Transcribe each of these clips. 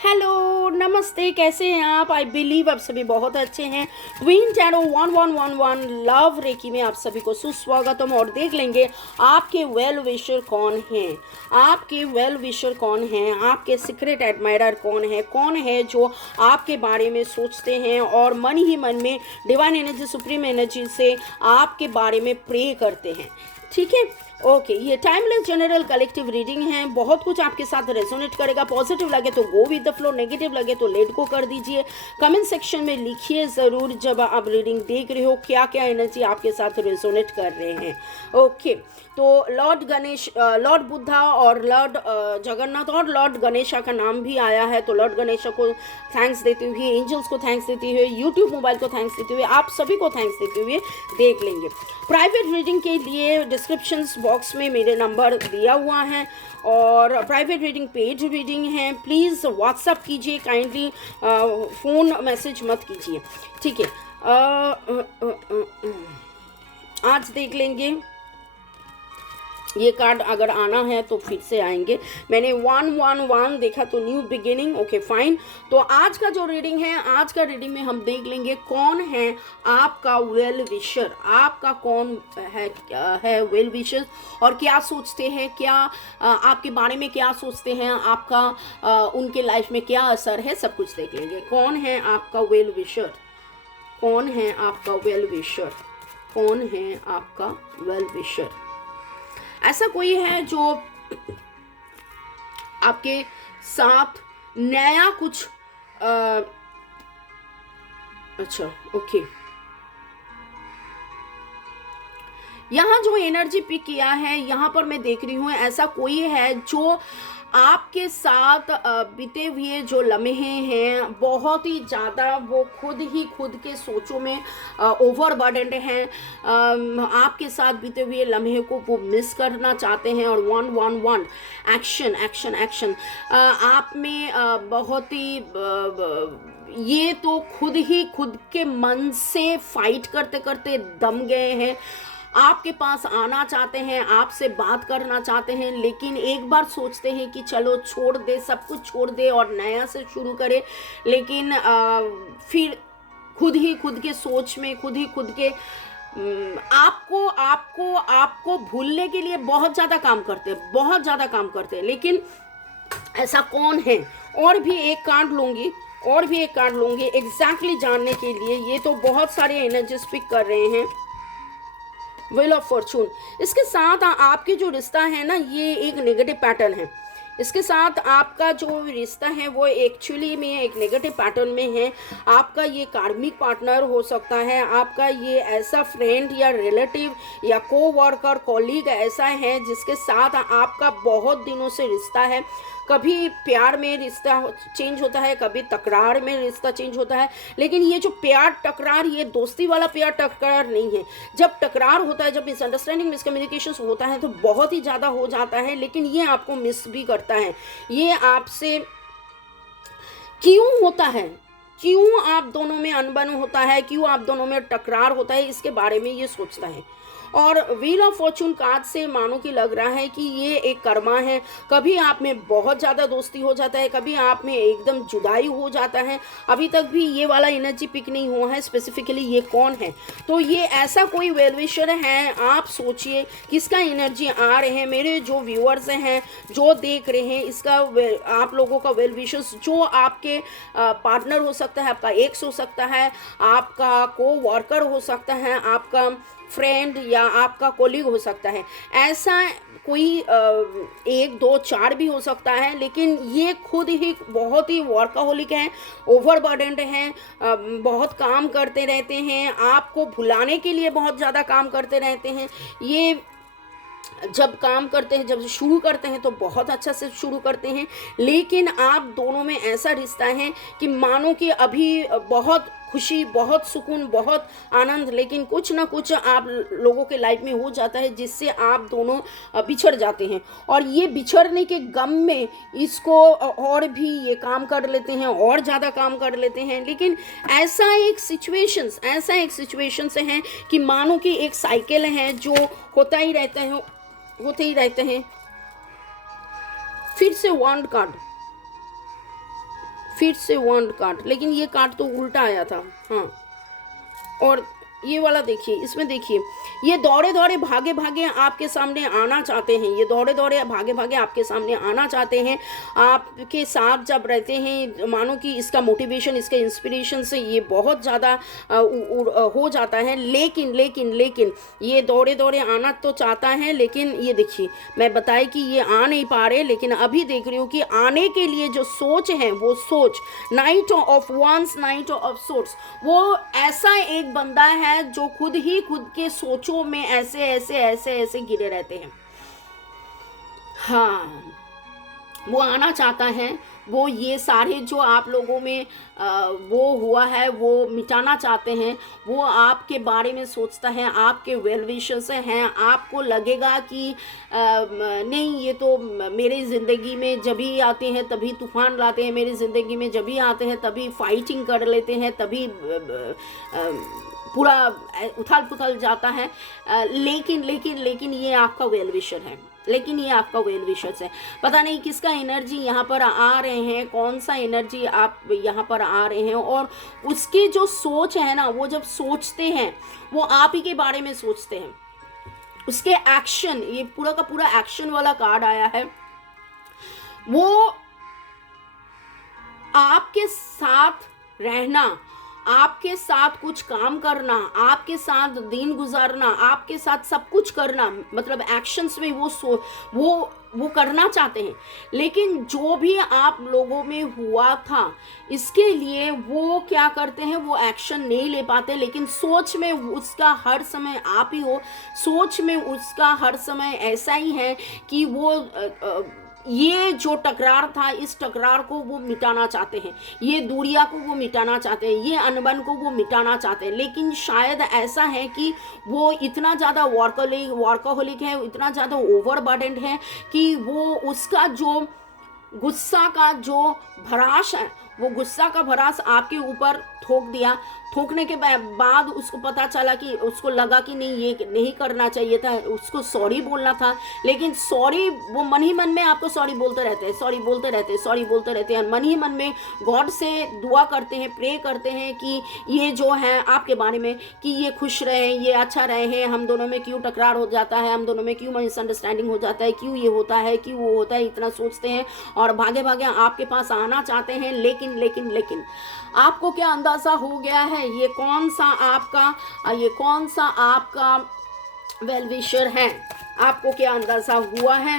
Hello, नमस्ते, कैसे हैं आप? आई बिलीव आप सभी बहुत अच्छे हैं। ट्विन टैरो 1111 लव रेकी में आप सभी को सुस्वागतम। और देख लेंगे आपके वेल विशर कौन हैं, आपके वेल विशर कौन हैं, आपके सीक्रेट एडमायरर कौन है जो आपके बारे में सोचते हैं और मन ही मन में डिवाइन एनर्जी, सुप्रीम एनर्जी से आपके बारे में प्रे करते हैं। ठीक है, ओके। ये टाइमलेस जनरल कलेक्टिव रीडिंग है। बहुत कुछ आपके साथ रेजोनेट करेगा। पॉजिटिव लगे तो go with the flow, negative लगे तो लेट गो कर दीजिए। कमेंट सेक्शन में लिखिए ज़रूर जब आप रीडिंग देख रहे हो क्या क्या एनर्जी आपके साथ रेजोनेट कर रहे हैं। ओके, तो लॉर्ड गणेश, लॉर्ड बुद्धा और लॉर्ड जगन्नाथ और लॉर्ड गणेशा का नाम भी आया है। तो लॉर्ड गणेशा को थैंक्स देते हुए, एंजल्स को थैंक्स देते हुए, यूट्यूब मोबाइल को थैंक्स देते हुए, आप सभी को थैंक्स देते हुए देख लेंगे। प्राइवेट रीडिंग के लिए डिस्क्रिप्शन बॉक्स में मेरे नंबर दिया हुआ है और प्राइवेट रीडिंग पेड रीडिंग है। प्लीज़ व्हाट्सअप कीजिए, काइंडली फ़ोन मैसेज मत कीजिए। ठीक है, आज देख लेंगे ये कार्ड। अगर आना है तो फिर से आएंगे। मैंने 111 देखा तो न्यू बिगिनिंग। Okay fine. तो आज का जो रीडिंग है, आज का रीडिंग में हम देख लेंगे कौन है आपका वेल विशर, आपका कौन है वेल विशर और क्या सोचते हैं, क्या आपके बारे में क्या सोचते हैं, आपका उनके लाइफ में क्या असर है, सब कुछ देख लेंगे। कौन है आपका वेल विशर, कौन है आपका वेल विशर, कौन है आपका वेल विशर। ऐसा कोई है जो आपके साथ नया कुछ अच्छा, ओके। यहाँ जो एनर्जी पिक किया है, यहाँ पर मैं देख रही हूँ ऐसा कोई है जो आपके साथ बीते हुए जो लम्हे हैं बहुत ही ज़्यादा वो खुद के सोचों में ओवरबर्डन्ड हैं। आपके साथ बीते हुए लम्हे को वो मिस करना चाहते हैं। और 111 एक्शन एक्शन एक्शन आप में बहुत ही ये तो खुद के मन से फाइट करते करते दम गए हैं। आपके पास आना चाहते हैं, आपसे बात करना चाहते हैं, लेकिन एक बार सोचते हैं कि चलो छोड़ दे, सब कुछ छोड़ दे और नया से शुरू करें। लेकिन फिर खुद के सोच में खुद के आपको आपको आपको भूलने के लिए बहुत ज़्यादा काम करते हैं, बहुत ज़्यादा काम करते हैं। लेकिन ऐसा कौन है? और भी एक कार्ड लूँगी एग्जैक्टली जानने के लिए। ये तो बहुत सारे एनर्जीज पिक कर रहे हैं। व्हील ऑफ फॉर्चून, इसके साथ आपके जो रिश्ता है ना, ये एक नेगेटिव पैटर्न है। इसके साथ आपका जो रिश्ता है वो एक्चुअली में एक नेगेटिव पैटर्न में है। आपका ये कार्मिक पार्टनर हो सकता है, आपका ये ऐसा फ्रेंड या रिलेटिव या कोवर्कर कॉलीग ऐसा है जिसके साथ आपका बहुत दिनों से रिश्ता है। कभी प्यार में रिश्ता चेंज होता है, कभी तकरार में रिश्ता चेंज होता है। लेकिन ये जो प्यार टकरार, ये दोस्ती वाला प्यार टकरार नहीं है। जब टकरार होता है, जब मिसअंडरस्टैंडिंग, मिसकम्युनिकेशन होता है तो बहुत ही ज़्यादा हो जाता है। लेकिन ये आपको मिस भी करता है। ये आपसे क्यों होता है, क्यों आप दोनों में अनबन होता है, क्यों आप दोनों में टकरार होता है, इसके बारे में ये सोचता है। और व्हील ऑफ फॉर्चून कार्ड से मानो कि लग रहा है कि ये एक कर्मा है। कभी आप में बहुत ज़्यादा दोस्ती हो जाता है, कभी आप में एकदम जुदाई हो जाता है। अभी तक भी ये वाला एनर्जी पिक नहीं हुआ है स्पेसिफिकली ये कौन है। तो ये ऐसा कोई वेल विशर है। आप सोचिए किसका एनर्जी आ रहे हैं। मेरे जो व्यूअर्स हैं, जो देख रहे हैं, इसका आप लोगों का वेल विशर्स जो आपके पार्टनर हो सकता है, आपका एक्स हो सकता है, आपका को वर्कर हो सकता है, आपका फ्रेंड या आपका कोलीग हो सकता है। ऐसा कोई 1 2 4 भी हो सकता है। लेकिन ये खुद ही बहुत ही वर्कहोलिक हैं, ओवरबर्डन्ड हैं, बहुत काम करते रहते हैं, आपको भुलाने के लिए बहुत ज़्यादा काम करते रहते हैं। ये जब काम करते हैं, जब शुरू करते हैं तो बहुत अच्छा से शुरू करते हैं। लेकिन आप दोनों में ऐसा रिश्ता है कि मानो कि अभी बहुत खुशी, बहुत सुकून, बहुत आनंद, लेकिन कुछ ना कुछ आप लोगों के लाइफ में हो जाता है जिससे आप दोनों बिछड़ जाते हैं। और ये बिछड़ने के गम में इसको और भी ये काम कर लेते हैं, और ज़्यादा काम कर लेते हैं। लेकिन ऐसा एक सिचुएशंस है कि मानो कि एक साइकिल है जो होते ही रहते हैं। फिर से वांड कार्ड, फिर से वॉन्ड कार्ड, लेकिन ये कार्ड तो उल्टा आया था। हाँ, और ये वाला देखिए, इसमें देखिए ये दौड़े दौड़े भागे भागे आपके सामने आना चाहते हैं, ये दौड़े दौड़े भागे भागे आपके सामने आना चाहते हैं। आपके साथ जब रहते हैं, मानो कि इसका मोटिवेशन, इसके इंस्पिरेशन से ये बहुत ज़्यादा हो जाता है। लेकिन लेकिन लेकिन ये दौड़े दौड़े आना तो चाहता है, लेकिन ये देखिए मैं बताई कि ये आ नहीं पा रहे। लेकिन अभी देख रही हूँ कि आने के लिए जो सोच है, वो सोच knight of wands, knight of swords, वो ऐसा एक बंदा है जो खुद ही खुद के सोचों में ऐसे ऐसे ऐसे ऐसे गिरे रहते हैं। हाँ, वो आना चाहता है, वो ये सारे जो आप लोगों में वो हुआ है वो मिटाना चाहते हैं। वो आपके बारे में सोचता है, आपके वेल विशर्स हैं। आपको लगेगा कि नहीं, ये तो मेरी ज़िंदगी में जब भी आते हैं तभी तूफान लाते हैं, मेरी ज़िंदगी में जब भी आते हैं तभी फाइटिंग कर लेते हैं, तभी पूरा उथल पुथल जाता है। लेकिन लेकिन लेकिन ये आपका वेल विशर है, लेकिन ये आपका वेल विशर्स है। पता नहीं किसका एनर्जी यहाँ पर आ रहे हैं, कौन सा एनर्जी आप यहाँ पर आ रहे हैं। और उसकी जो सोच है ना, वो जब सोचते हैं वो आप ही के बारे में सोचते हैं। उसके एक्शन, ये पूरा का पूरा एक्शन वाला कार्ड आया है। वो आपके साथ रहना, आपके साथ कुछ काम करना, आपके साथ दिन गुजारना, आपके साथ सब कुछ करना, मतलब एक्शंस में वो करना चाहते हैं। लेकिन जो भी आप लोगों में हुआ था, इसके लिए वो क्या करते हैं, वो एक्शन नहीं ले पाते। लेकिन सोच में उसका हर समय आप ही हो, सोच में उसका हर समय ऐसा ही है कि वो ये जो टकरार था, इस टकरार को वो मिटाना चाहते हैं, ये दूरिया को वो मिटाना चाहते हैं, ये अनबन को वो मिटाना चाहते हैं। लेकिन शायद ऐसा है कि वो इतना ज़्यादा वर्कोहोलिक है, इतना ज़्यादा ओवरबर्डन्ड है कि वो उसका जो गुस्सा का जो भरास है, वो गुस्सा का भरास आपके ऊपर थोक दिया। थोकने के बाद उसको पता चला कि उसको लगा कि नहीं, ये नहीं करना चाहिए था, उसको सॉरी बोलना था। लेकिन सॉरी, वो मन ही मन में आपको सॉरी बोलते रहते हैं, सॉरी बोलते रहते हैं, सॉरी बोलते रहते हैं। मन ही मन में गॉड से दुआ करते हैं, प्रे करते हैं कि ये जो है आपके बारे में, कि ये खुश रहे, ये अच्छा रहे हैं, हम दोनों में क्यों टकरार हो जाता है, हम दोनों में क्यों मिसअंडरस्टैंडिंग हो जाता है, क्यों ये होता है, क्यों वो होता है, इतना सोचते हैं और भागे भागे आपके पास आना चाहते हैं। लेकिन लेकिन लेकिन आपको क्या अंदाजा हो गया है, ये कौन सा आपका वेल विशर है? आपको क्या अंदाजा हुआ है?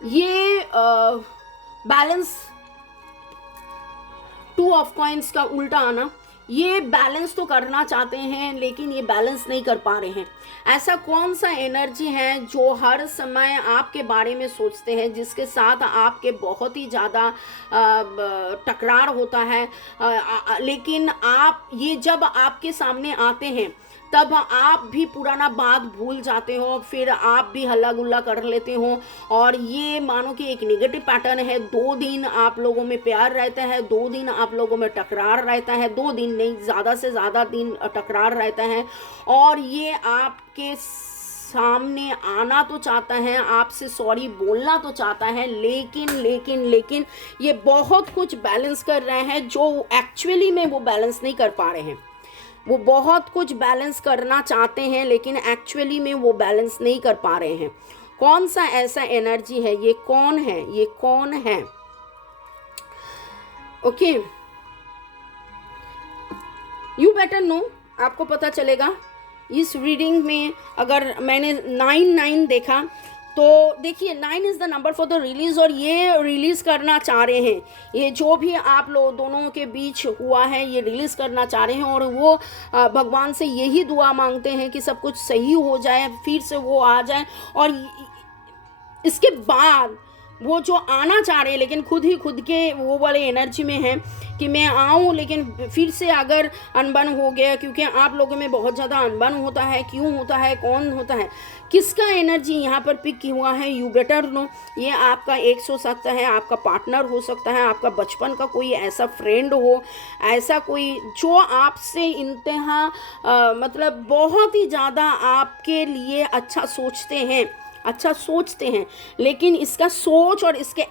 ये बैलेंस, 2 ऑफ कॉइंस का उल्टा आना, ये बैलेंस तो करना चाहते हैं लेकिन ये बैलेंस नहीं कर पा रहे हैं। ऐसा कौन सा एनर्जी है जो हर समय आपके बारे में सोचते हैं, जिसके साथ आपके बहुत ही ज़्यादा टकरार होता है। लेकिन आप ये जब आपके सामने आते हैं तब आप भी पुराना बात भूल जाते हो, फिर आप भी हल्ला गुल्ला कर लेते हो। और ये मानो कि एक नेगेटिव पैटर्न है। 2 दिन आप लोगों में प्यार रहता है, 2 दिन आप लोगों में टकरार रहता है, 2 दिन नहीं, ज़्यादा से ज़्यादा दिन टकरार रहता है। और ये आपके सामने आना तो चाहता है, आपसे सॉरी बोलना तो चाहता है, लेकिन लेकिन लेकिन ये बहुत कुछ बैलेंस कर रहे हैं जो एक्चुअली में वो बैलेंस नहीं कर पा रहे हैं। वो बहुत कुछ बैलेंस करना चाहते हैं लेकिन एक्चुअली में वो बैलेंस नहीं कर पा रहे हैं। कौन सा ऐसा एनर्जी है? ये कौन है? ये कौन है? ओके, यू बेटर नो, आपको पता चलेगा इस रीडिंग में। अगर मैंने 9 देखा तो देखिए 9 is the number for the release, और ये रिलीज़ करना चाह रहे हैं। ये जो भी आप लोग दोनों के बीच हुआ है ये रिलीज़ करना चाह रहे हैं। और वो भगवान से यही दुआ मांगते हैं कि सब कुछ सही हो जाए, फिर से वो आ जाए। और इसके बाद वो जो आना चाह रहे हैं लेकिन खुद ही खुद के वो वाले एनर्जी में है कि मैं आऊँ, लेकिन फिर से अगर अनबन हो गया, क्योंकि आप लोगों में बहुत ज़्यादा अनबन होता है। क्यों होता है, कौन होता है, किसका एनर्जी यहाँ पर पिक हुआ है? You better know. ये आपका एक्स हो सकता है, आपका पार्टनर हो सकता है, आपका बचपन का कोई ऐसा फ्रेंड हो, ऐसा कोई जो आपसे इंतहा मतलब बहुत ही ज़्यादा आपके लिए अच्छा सोचते हैं, अच्छा सोचते हैं, लेकिन इसका सोच और इसके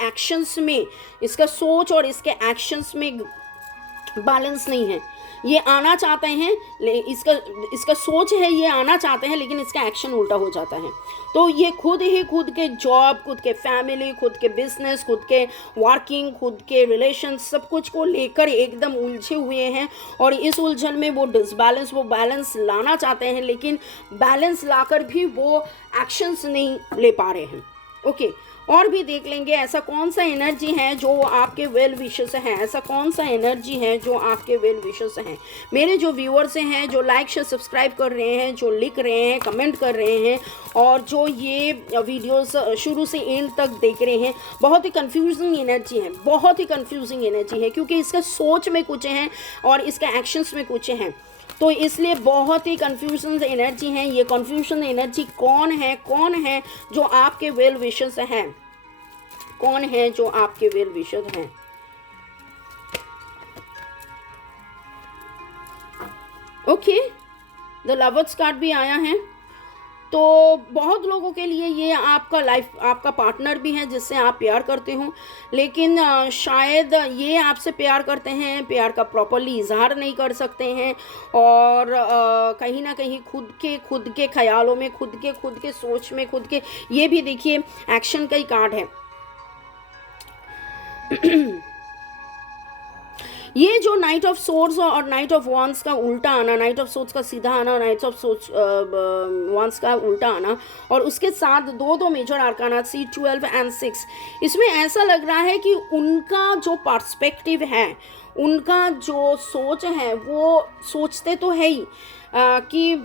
एक्शंस में बैलेंस नहीं है। ये आना चाहते हैं, इसका सोच है, ये आना चाहते हैं, लेकिन इसका एक्शन उल्टा हो जाता है। तो ये खुद के जॉब, खुद के फैमिली, खुद के बिजनेस, खुद के वर्किंग, खुद के रिलेशन, सब कुछ को लेकर एकदम उलझे हुए हैं। और इस उलझन में वो बैलेंस लाना चाहते हैं, लेकिन बैलेंस लाकर भी वो एक्शंस नहीं ले पा रहे हैं। ओके, और भी देख लेंगे ऐसा कौन सा एनर्जी है जो आपके वेल विशेस हैं। ऐसा कौन सा एनर्जी है जो आपके वेल विशेस हैं। मेरे जो व्यूअर्स हैं, जो लाइक शेयर सब्सक्राइब कर रहे हैं, जो लिख रहे हैं, कमेंट कर रहे हैं, और जो ये वीडियोस शुरू से एंड तक देख रहे हैं, बहुत ही कंफ्यूजिंग एनर्जी है, क्योंकि इसका सोच में कुछ है और इसका एक्शंस में कुछ है। तो इसलिए बहुत ही कंफ्यूजन एनर्जी है। ये कंफ्यूजन एनर्जी कौन है जो आपके वेल विशेस हैं, कौन है जो आपके वेल विशेस हैं। ओके, द लवर्स कार्ड भी आया है। तो बहुत लोगों के लिए ये आपका पार्टनर भी है जिससे आप प्यार करते हो, लेकिन शायद ये आपसे प्यार करते हैं, प्यार का प्रॉपरली इजहार नहीं कर सकते हैं, और कहीं ना कहीं खुद के ख्यालों में, खुद के सोच में, ये भी देखिए एक्शन का ही कार्ड है। ये जो नाइट ऑफ सोर्ड्स और नाइट ऑफ वांड्स का उल्टा आना, नाइट ऑफ सोर्ड्स का सीधा आना, नाइट ऑफ वांड्स का उल्टा आना, और उसके साथ दो मेजर आर्काना C12 एंड 6, इसमें ऐसा लग रहा है कि उनका जो पर्सपेक्टिव है, उनका जो सोच है, वो सोचते तो है ही कि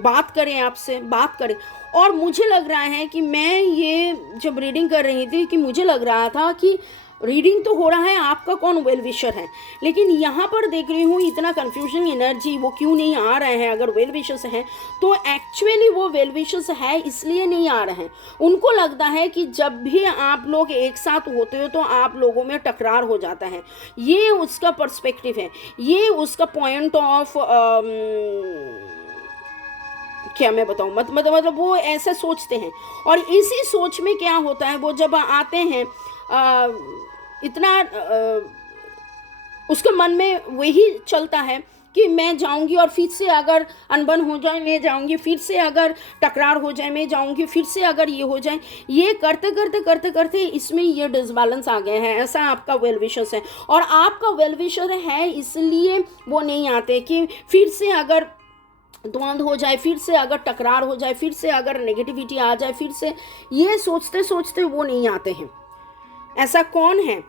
बात करें, आपसे बात करें। और मुझे लग रहा है कि मैं ये जब रीडिंग कर रही थी कि मुझे लग रहा था कि रीडिंग तो हो रहा है आपका कौन वेल विशर है, लेकिन यहाँ पर देख रही हूँ इतना कंफ्यूजन एनर्जी, वो क्यों नहीं आ रहे हैं। अगर वेल विशर्स हैं तो एक्चुअली वो वेल विशर्स है इसलिए नहीं आ रहे हैं। उनको लगता है कि जब भी आप लोग एक साथ होते हो तो आप लोगों में टकरार हो जाता है। ये उसका पर्सपेक्टिव है, ये उसका पॉइंट ऑफ क्या मैं बताऊँ, मतलब वो ऐसा सोचते हैं। और इसी सोच में क्या होता है, वो जब आते हैं उसके मन में वही चलता है कि मैं जाऊंगी और फिर से अगर अनबन हो जाए मैं जाऊंगी, फिर से अगर टकरार हो जाए मैं जाऊंगी, फिर से अगर ये हो जाए, ये करते इसमें ये डिसबैलेंस आ गया है। ऐसा आपका वेल विशर्स है, और आपका वेल विशर है इसलिए वो नहीं आते कि फिर से अगर द्वंद हो जाए, फिर से अगर टकरार हो जाए, फिर से अगर नेगेटिविटी आ जाए, फिर से ये सोचते वो नहीं आते हैं। ऐसा कौन है?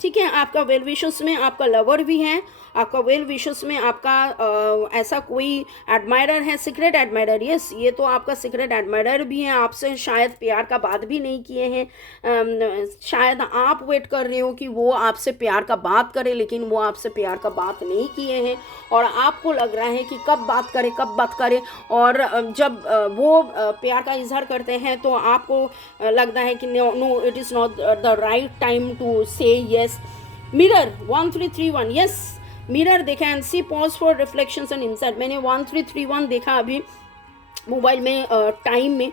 ठीक है, आपका वेल विशर्स में आपका लवर भी है, आपका वेल विशर्स में आपका ऐसा कोई एडमायरर है, सीक्रेट एडमायरर। यस, ये तो आपका सीक्रेट एडमायरर भी है, आपसे शायद प्यार का बात भी नहीं किए हैं। शायद आप वेट कर रहे हो कि वो आपसे प्यार का बात करे, लेकिन वो आपसे प्यार का बात नहीं किए हैं, और आपको लग रहा है कि कब बात करे। और जब वो प्यार का इजहार करते हैं तो आपको लगता है कि no it is not the right time to say yes. Mirror 1331, yes, mirror देखा and see pause for reflections and insight. मैंने 1331 देखा अभी मोबाइल में टाइम में।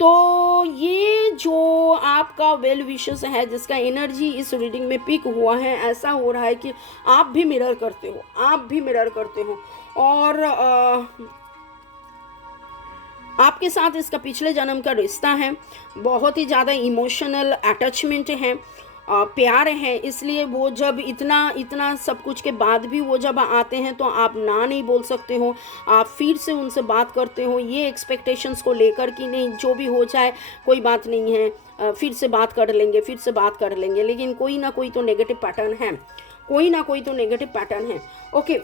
तो ये जो आपका वेल विशेस है जिसका एनर्जी इस रीडिंग में पिक हुआ है, ऐसा हो रहा है कि आप भी मिरर करते हो, और आपके साथ इसका पिछले जन्म का रिश्ता है, बहुत ही ज़्यादा इमोशनल अटैचमेंट है, प्यार है। इसलिए वो जब इतना सब कुछ के बाद भी वो जब आते हैं तो आप ना नहीं बोल सकते हो, आप फिर से उनसे बात करते हो ये एक्सपेक्टेशंस को लेकर कि नहीं जो भी हो जाए कोई बात नहीं है, फिर से बात कर लेंगे, लेकिन कोई ना कोई तो नेगेटिव पैटर्न है। ओके,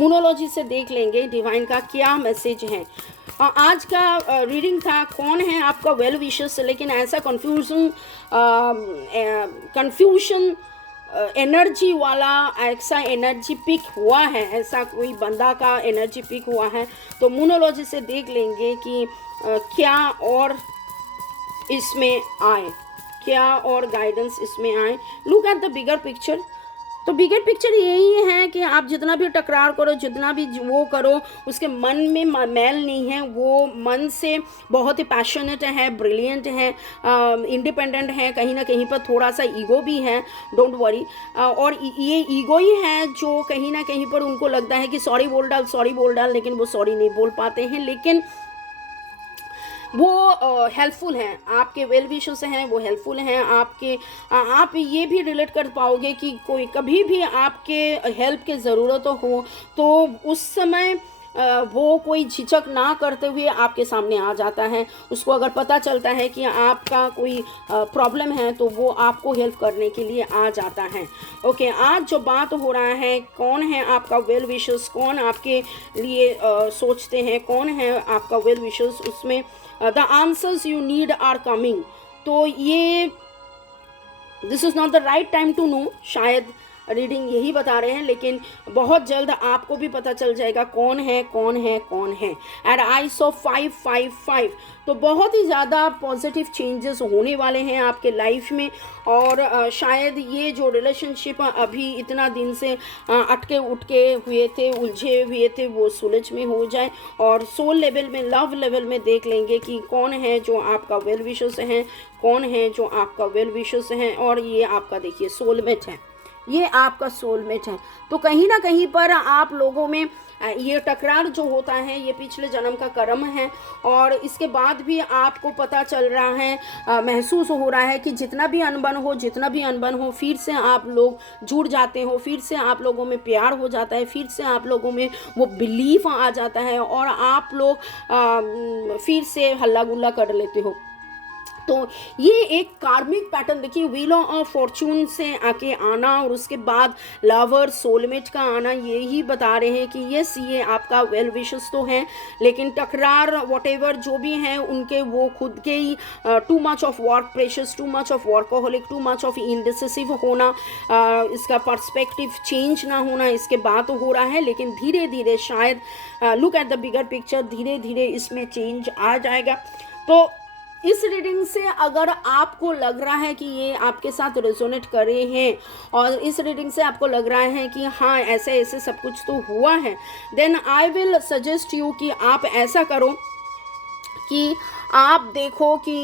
मूनोलॉजी से देख लेंगे डिवाइन का क्या मैसेज है। आज का रीडिंग था कौन है आपका वेल विशर्स, लेकिन ऐसा कन्फ्यूजन एनर्जी वाला ऐसा एनर्जी पिक हुआ है, ऐसा कोई बंदा का एनर्जी पिक हुआ है। तो मूनोलॉजी से देख लेंगे कि क्या और इसमें आए, क्या और गाइडेंस इसमें आए। Look at the bigger picture. तो बिगर पिक्चर यही है कि आप जितना भी टकरार करो, जितना भी वो करो, उसके मन में मैल नहीं है, वो मन से बहुत ही पैशनेट है, ब्रिलियंट है, इंडिपेंडेंट है, कहीं ना कहीं पर थोड़ा सा ईगो भी है, डोंट वरी। और ये ईगो ही है जो कहीं ना कहीं पर उनको लगता है कि सॉरी बोल डाल, सॉरी बोल डाल, लेकिन वो सॉरी नहीं बोल पाते हैं। लेकिन वो हेल्पफुल हैं, आपके वेल विशर्स हैं, वो हेल्पफुल हैं आपके। आप ये भी रिलेट कर पाओगे कि कोई कभी भी आपके हेल्प की ज़रूरत हो तो उस समय वो कोई झिझक ना करते हुए आपके सामने आ जाता है। उसको अगर पता चलता है कि आपका कोई प्रॉब्लम है तो वो आपको हेल्प करने के लिए आ जाता है। ओके, आज जो बात हो रहा है, कौन है आपका वेल विशर्स, कौन आपके लिए सोचते हैं, कौन है आपका वेल विशर्स, उसमें the answers you need are coming. तो ये this is not the right time to know, शायद रीडिंग यही बता रहे हैं, लेकिन बहुत जल्द आपको भी पता चल जाएगा कौन है, कौन है, कौन है। एट आई सॉ 555, तो बहुत ही ज़्यादा पॉजिटिव चेंजेस होने वाले हैं आपके लाइफ में। और शायद ये जो रिलेशनशिप अभी इतना दिन से अटके उटके हुए थे, उलझे हुए थे, वो सुलझ में हो जाए और सोल लेवल में, लव लेवल में देख लेंगे कि कौन है जो आपका वेल विशर्स हैं, कौन है जो आपका वेल विशर्स हैं। और ये आपका देखिए सोलमेट है, ये आपका सोलमेट है। तो कहीं ना कहीं पर आप लोगों में ये टकरार जो होता है ये पिछले जन्म का कर्म है। और इसके बाद भी आपको पता चल रहा है, महसूस हो रहा है कि जितना भी अनबन हो, जितना भी अनबन हो, फिर से आप लोग जुड़ जाते हो, फिर से आप लोगों में प्यार हो जाता है, फिर से आप लोगों में वो बिलीफ आ जाता है और आप लोग फिर से हल्ला गुल्ला कर लेते हो। तो ये एक कार्मिक पैटर्न देखिए, व्हील ऑफ फॉर्चून से आके आना और उसके बाद लवर सोलमेट का आना, यही बता रहे हैं कि यस, ये आपका वेल विशेस तो हैं, लेकिन टकरार व्हाटएवर जो भी हैं उनके वो खुद के ही too much of work pressures, too much of workaholic, too much of indecisive होना, इसका पर्सपेक्टिव चेंज ना होना, इसके बात हो रहा है। लेकिन धीरे धीरे शायद look at the bigger picture, धीरे धीरे इसमें चेंज आ जाएगा। तो इस रीडिंग से अगर आपको लग रहा है कि ये आपके साथ रेजोनेट कर रहे हैं और इस रीडिंग से आपको लग रहा है कि हाँ ऐसे ऐसे सब कुछ तो हुआ है, then I will suggest you कि आप ऐसा करो कि आप देखो कि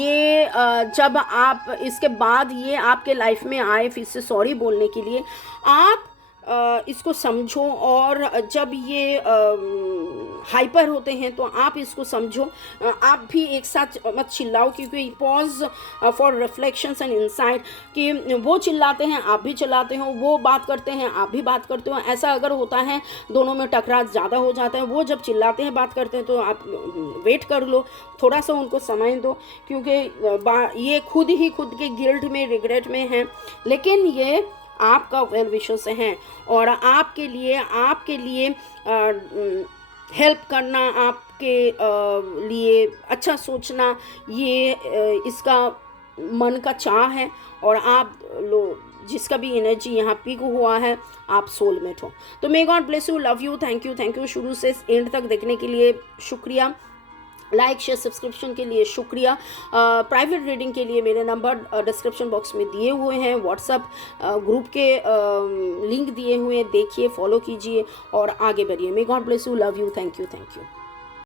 ये जब आप इसके बाद ये आपके लाइफ में आए फिर से सॉरी बोलने के लिए, आप इसको समझो। और जब ये हाइपर होते हैं तो आप इसको समझो, आप भी एक साथ मत चिल्लाओ, क्योंकि pause for reflections and insight, कि वो चिल्लाते हैं आप भी चिल्लाते हो, वो बात करते हैं आप भी बात करते हो, ऐसा अगर होता है दोनों में टकरार ज़्यादा हो जाता है। वो जब चिल्लाते हैं बात करते हैं तो आप वेट कर लो, थोड़ा सा उनको समय दो, क्योंकि ये खुद ही खुद के गिल्ट में, रिग्रेट में हैं, लेकिन ये आपका वेल विशेस हैं और आपके लिए हेल्प करना, आपके लिए अच्छा सोचना, ये इसका मन का चाह है। और आप लोग जिसका भी एनर्जी यहाँ पिक हुआ है, आप सोलमेट हो। तो may God bless you, love you, thank you शुरू से एंड तक देखने के लिए शुक्रिया। लाइक शेयर सब्सक्रिप्शन के लिए शुक्रिया। प्राइवेट रीडिंग के लिए मेरे नंबर डिस्क्रिप्शन बॉक्स में दिए हुए हैं, व्हाट्सएप ग्रुप के लिंक दिए हुए हैं, देखिए, फॉलो कीजिए और आगे बढ़िए। May God bless you, love you, thank you.